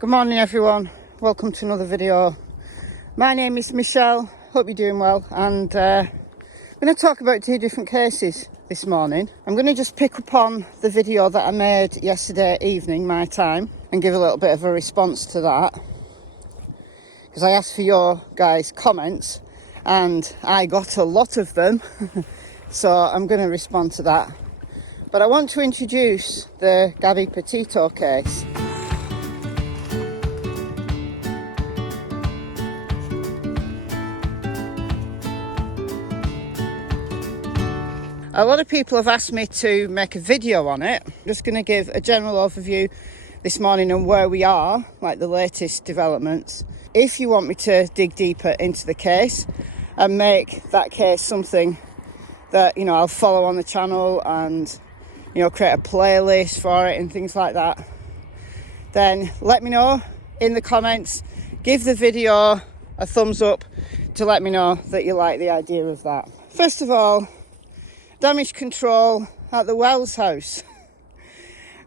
Good morning everyone, welcome to another video. My name is Michelle, hope you're doing well, and I'm going to talk about two different cases this morning. I'm going to just pick up on the video that I made yesterday evening, my time, and give a little bit of a response to that. Because I asked for your guys' comments and I got a lot of them, so I'm going to respond to that. But I want to introduce the Gabby Petito case. A lot of people have asked me to make a video on it. I'm just going to give a general overview this morning on where we are, like the latest developments. If you want me to dig deeper into the case and make that case something that, you know, I'll follow on the channel and, you know, create a playlist for it and things like that, then let me know in the comments. Give the video a thumbs up to let me know that you like the idea of that. First of all, damage control at the Wells house,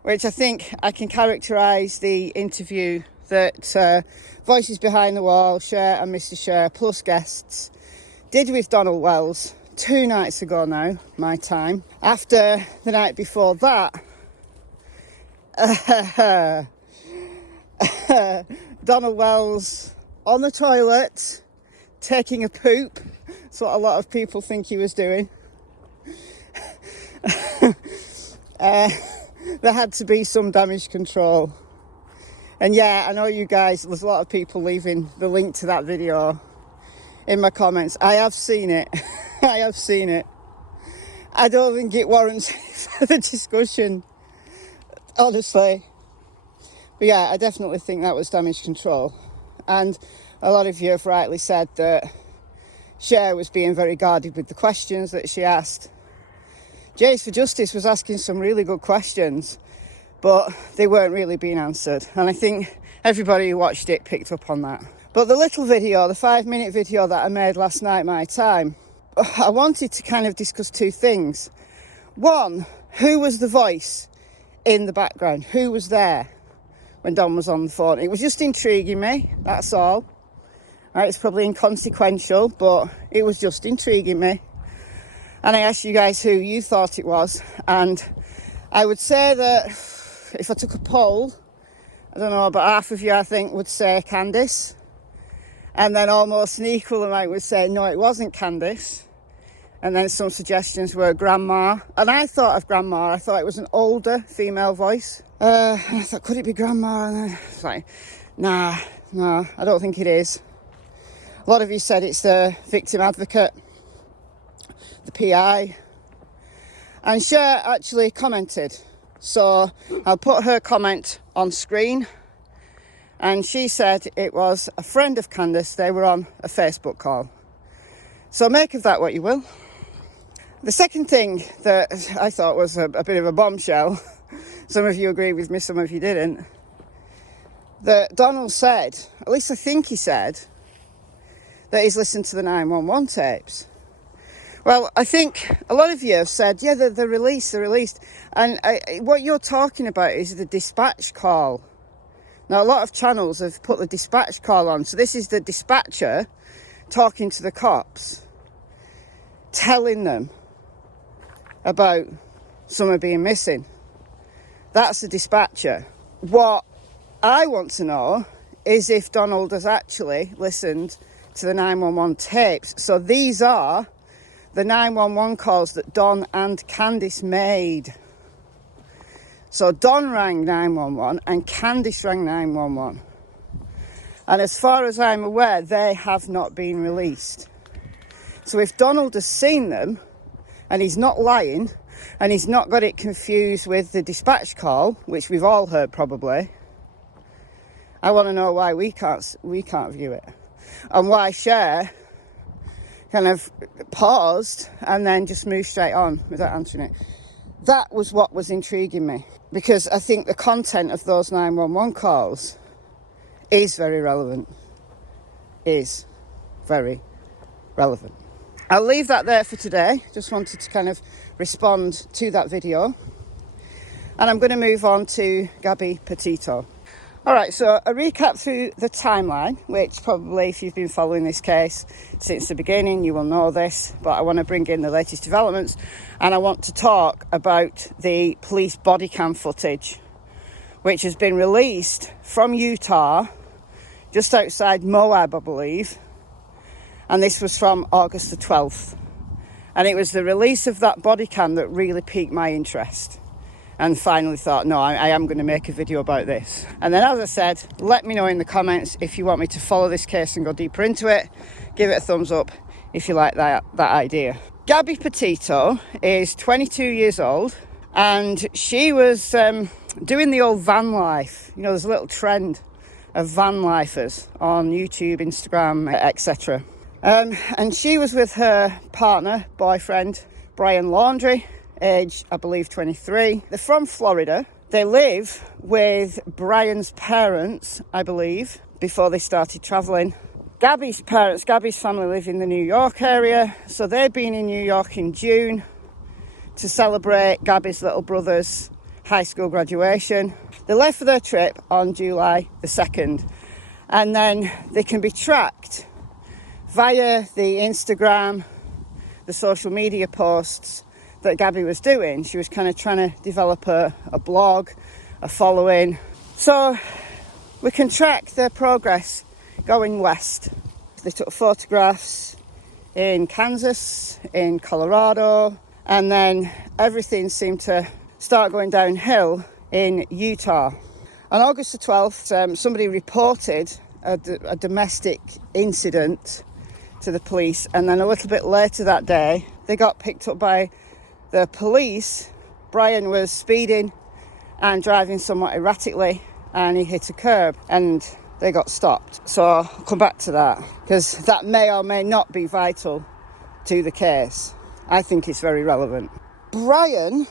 which I think I can characterise the interview that Voices Behind the Wall, Cher and Mr. Cher, plus guests, did with Donald Wells 2 nights ago now, my time. After the night before that, Donald Wells on the toilet, taking a poop. That's what a lot of people think he was doing. There had to be some damage control. And yeah, I know you guys, there's a lot of people leaving the link to that video in my comments. I have seen it. I have seen it. I don't think it warrants further discussion, honestly. But yeah, I definitely think that was damage control. And a lot of you have rightly said that Cher was being very guarded with the questions that she asked. Jays for Justice was asking some really good questions, but they weren't really being answered. And I think everybody who watched it picked up on that. But the little video, the 5-minute video that I made last night, my time, I wanted to kind of discuss two things. One, who was the voice in the background? Who was there when Don was on the phone? It was just intriguing me, that's all. Right, it's probably inconsequential, but it was just intriguing me. And I asked you guys who you thought it was. And I would say that if I took a poll, I don't know, about half of you, I think, would say Candice. And then almost an equal amount would say, no, it wasn't Candice. And then some suggestions were Grandma. And I thought of Grandma. I thought it was an older female voice. And I thought, could it be Grandma? And I was like, nah, I don't think it is. A lot of you said it's the victim advocate, the PI, and Cher actually commented, so I'll put her comment on screen. And she said it was a friend of Candice. They were on a Facebook call, so make of that what you will. The second thing that I thought was a bit of a bombshell, some of you agreed with me, some of you didn't, that Donald said, at least I think he said, that he's listened to the 911 tapes. Well, I think a lot of you have said, yeah, they're released. And what you're talking about is the dispatch call. Now, a lot of channels have put the dispatch call on. So this is the dispatcher talking to the cops, telling them about someone being missing. That's the dispatcher. What I want to know is if Donald has actually listened to the 911 tapes. So these are the 911 calls that Don and Candice made. So Don rang 911 and Candice rang 911. And as far as I'm aware, they have not been released. So if Donald has seen them, and he's not lying, and he's not got it confused with the dispatch call, which we've all heard probably, I want to know why we can't view it. And why Cher kind of paused and then just moved straight on without answering it. That was what was intriguing me, because I think the content of those 911 calls is very relevant. I'll leave that there for today. Just wanted to kind of respond to that video. And I'm going to move on to Gabby Petito. All right, so a recap through the timeline, which probably if you've been following this case since the beginning, you will know this, but I want to bring in the latest developments, and I want to talk about the police body cam footage, which has been released from Utah, just outside Moab, I believe, and this was from August the 12th. And it was the release of that body cam that really piqued my interest. And finally thought, no, I am going to make a video about this. And then, as I said, let me know in the comments if you want me to follow this case and go deeper into it. Give it a thumbs up if you like that idea. Gabby Petito is 22 years old, and she was doing the old van life. You know, there's a little trend of van lifers on YouTube, Instagram, etc. And she was with her partner, boyfriend, Brian Laudrie, age, I believe, 23. They're from Florida. They live with Brian's parents, I believe, before they started travelling. Gabby's family live in the New York area, so they've been in New York in June to celebrate Gabby's little brother's high school graduation. They left for their trip on July the 2nd, and then they can be tracked via the Instagram, the social media posts that Gabby was doing. She was kind of trying to develop a blog, a following. So we can track their progress going west. They took photographs in Kansas, in Colorado, and then everything seemed to start going downhill in Utah. On August the 12th, somebody reported a domestic incident to the police, and then a little bit later that day, they got picked up by the police. Brian was speeding and driving somewhat erratically, and he hit a curb, and they got stopped. So I'll come back to that, because that may or may not be vital to the case. I think it's very relevant. Brian,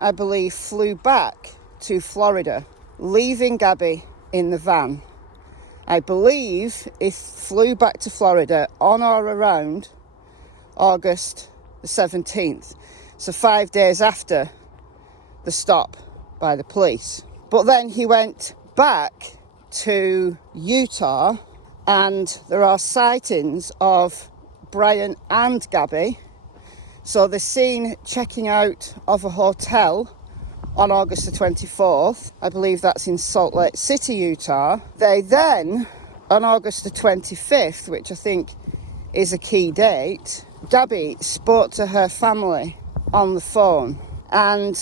I believe, flew back to Florida, leaving Gabby in the van. I believe he flew back to Florida on or around August the 17th. So 5 days after the stop by the police. But then he went back to Utah, and there are sightings of Brian and Gabby. So they're seen checking out of a hotel on August the 24th. I believe that's in Salt Lake City, Utah. They then, on August the 25th, which I think is a key date, Gabby spoke to her family on the phone. And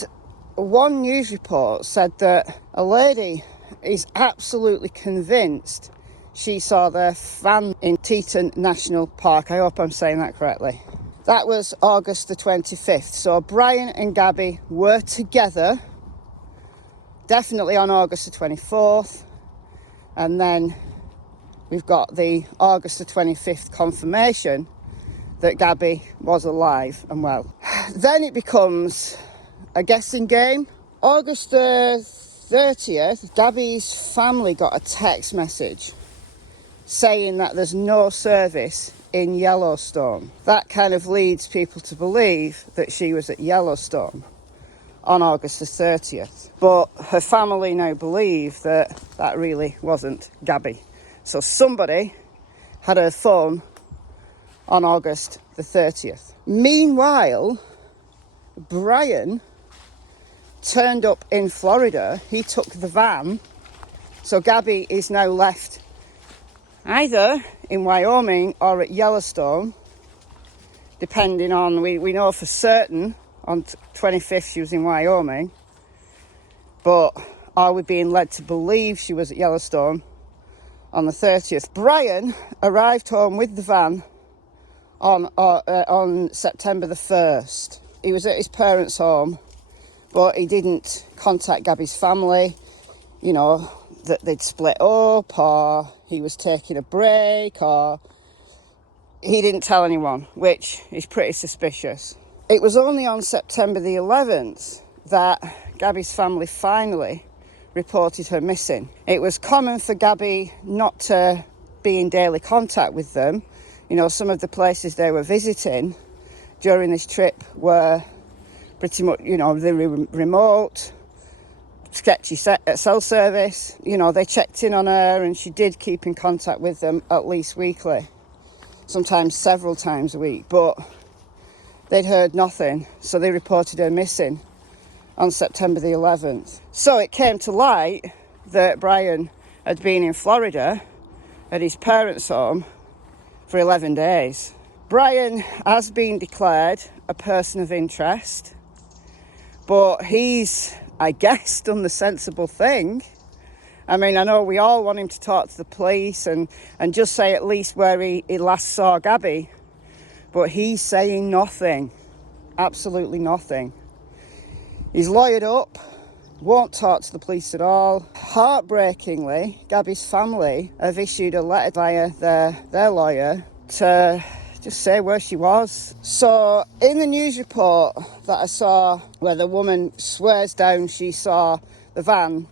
one news report said that a lady is absolutely convinced she saw their van in Teton National Park. I hope I'm saying that correctly. That was August the 25th. So Brian and Gabby were together, definitely on August the 24th. And then we've got the August the 25th confirmation that Gabby was alive and well. Then it becomes a guessing game. August the 30th, Gabby's family got a text message saying that there's no service in Yellowstone. That kind of leads people to believe that she was at Yellowstone on August the 30th. But her family now believe that that really wasn't Gabby. So somebody had her phone on August the 30th. Meanwhile, Brian turned up in Florida. He took the van. So Gabby is now left either in Wyoming or at Yellowstone, depending on, we know for certain on 25th she was in Wyoming, but are we being led to believe she was at Yellowstone on the 30th? Brian arrived home with the van on September the 1st. He was at his parents' home, but he didn't contact Gabby's family, you know, that they'd split up, or he was taking a break, or he didn't tell anyone, which is pretty suspicious. It was only on September the 11th that Gabby's family finally reported her missing. It was common for Gabby not to be in daily contact with them. You know, some of the places they were visiting during this trip were pretty much, you know, they were remote. sketchy cell service. You know, they checked in on her and she did keep in contact with them at least weekly, sometimes several times a week, but they'd heard nothing, so they reported her missing on September the 11th. So it came to light that Brian had been in Florida at his parents' home for 11 days. Brian has been declared a person of interest, but he's, I guess, done the sensible thing. I mean, I know we all want him to talk to the police and just say at least where he last saw Gabby, but he's saying nothing, absolutely nothing. He's lawyered up, won't talk to the police at all. Heartbreakingly, Gabby's family have issued a letter via their lawyer to just say where she was. So in the news report that I saw, where the woman swears down she saw the van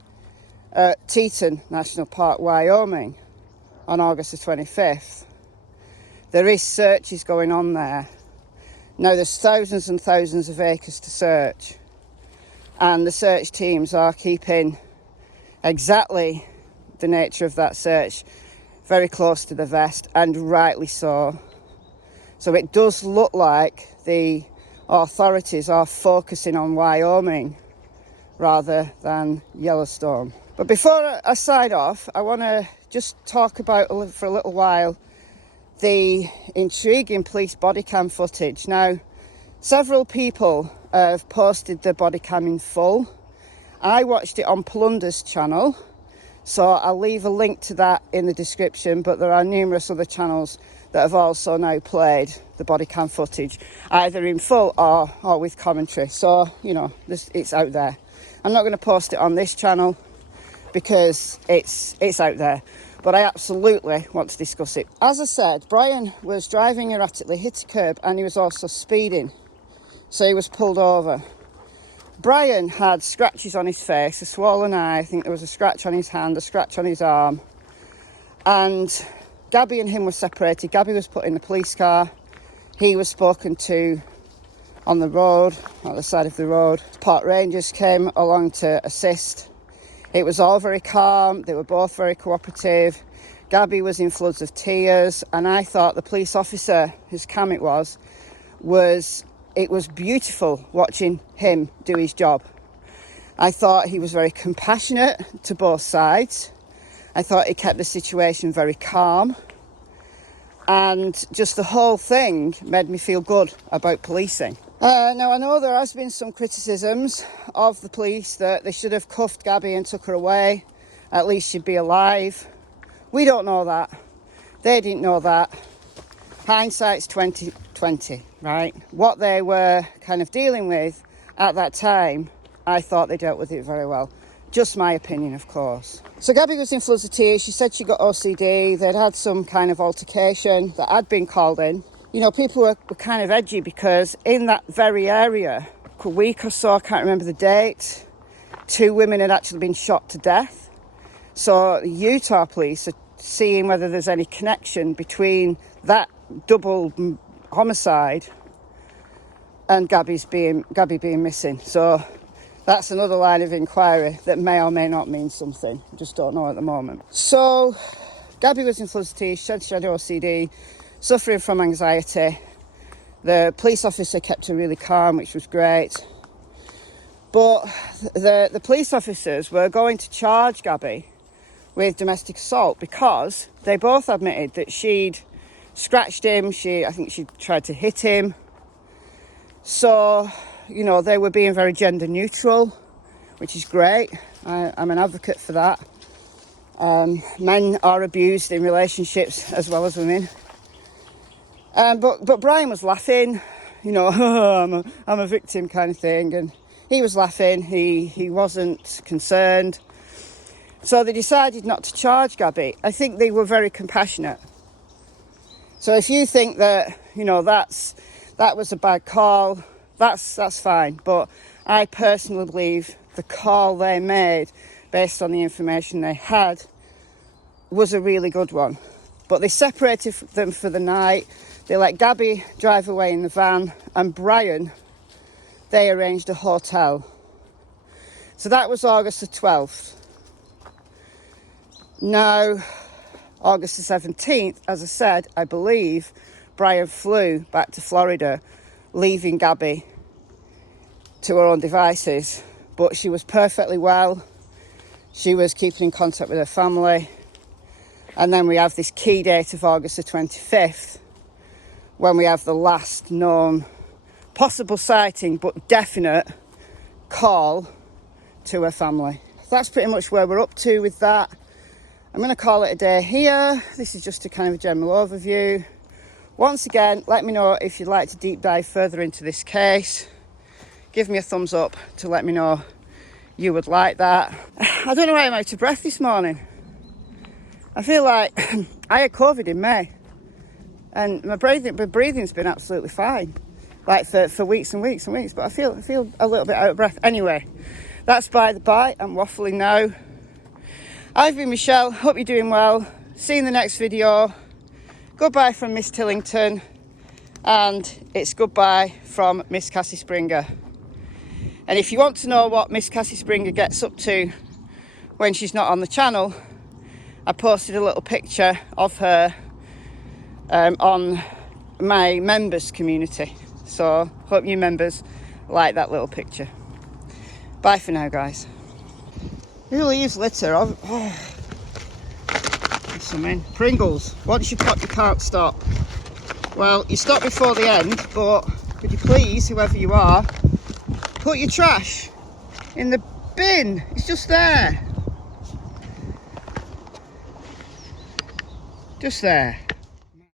at Teton National Park, Wyoming on August the 25th, there is searches going on there. Now there's thousands and thousands of acres to search, and the search teams are keeping exactly the nature of that search very close to the vest, and rightly so. So it does look like the authorities are focusing on Wyoming rather than Yellowstone. But before I sign off, I want to just talk about for a little while the intriguing police body cam footage. Now, several people have posted the body cam in full. I watched it on Plunder's channel, so I'll leave a link to that in the description, but there are numerous other channels that have also now played the body cam footage, either in full or with commentary. So, you know, it's out there. I'm not going to post it on this channel because it's out there, but I absolutely want to discuss it. As I said, Brian was driving erratically, hit a curb, and he was also speeding, so he was pulled over. Brian had scratches on his face, a swollen eye, I think there was a scratch on his hand, a scratch on his arm, and Gabby and him were separated. Gabby was put in the police car, he was spoken to on the road, on the side of the road. Park rangers came along to assist. It was all very calm, they were both very cooperative. Gabby was in floods of tears, and I thought the police officer, whose cam it was beautiful watching him do his job. I thought he was very compassionate to both sides. I thought he kept the situation very calm, and just the whole thing made me feel good about policing. Now, I know there has been some criticisms of the police that they should have cuffed Gabby and took her away. At least she'd be alive. We don't know that. They didn't know that. Hindsight's 20/20, right? What they were kind of dealing with at that time, I thought they dealt with it very well. Just my opinion, of course. So Gabby was in floods of tears. She said she got OCD. They'd had some kind of altercation that had been called in. You know, people were kind of edgy because in that very area, a week or so, I can't remember the date, 2 women had actually been shot to death. So the Utah police are seeing whether there's any connection between that double homicide and Gabby being missing. So that's another line of inquiry that may or may not mean something. Just don't know at the moment. So Gabby was in floods of tears, she had OCD, suffering from anxiety. The police officer kept her really calm, which was great. But the police officers were going to charge Gabby with domestic assault because they both admitted that she'd scratched him. I think she tried to hit him. So, you know, they were being very gender neutral, which is great. I'm an advocate for that. Men are abused in relationships as well as women. But Brian was laughing, you know, I'm a victim kind of thing, and he was laughing. He wasn't concerned. So they decided not to charge Gabby. I think they were very compassionate. So if you think that, you know, that was a bad call, that's fine. But I personally believe the call they made based on the information they had was a really good one. But they separated them for the night. They let Gabby drive away in the van, and Brian, they arranged a hotel. So that was August the 12th. Now, August the 17th, as I said, I believe Brian flew back to Florida, leaving Gabby to her own devices. But she was perfectly well. She was keeping in contact with her family. And then we have this key date of August the 25th, when we have the last known possible sighting, but definite call to her family. That's pretty much where we're up to with that. I'm going to call it a day here. This is just a kind of a general overview. Once again, let me know if you'd like to deep dive further into this case. Give me a thumbs up to let me know you would like that. I don't know why I'm out of breath this morning. I feel like I had COVID in May, and my breathing's been absolutely fine, like for weeks and weeks and weeks, but I feel a little bit out of breath. Anyway, that's by the by. I'm waffling now. I've been Michelle. Hope you're doing well. See you in the next video. Goodbye from Miss Tillington, and it's goodbye from Miss Cassie Springer. And if you want to know what Miss Cassie Springer gets up to when she's not on the channel, I posted a little picture of her on my members community. So hope you members like that little picture. Bye for now, guys. Who leaves litter? Oh. Some in. Pringles. Once you pop, you can't stop. Well, you stop before the end, but could you please, whoever you are, put your trash in the bin? It's just there. Just there.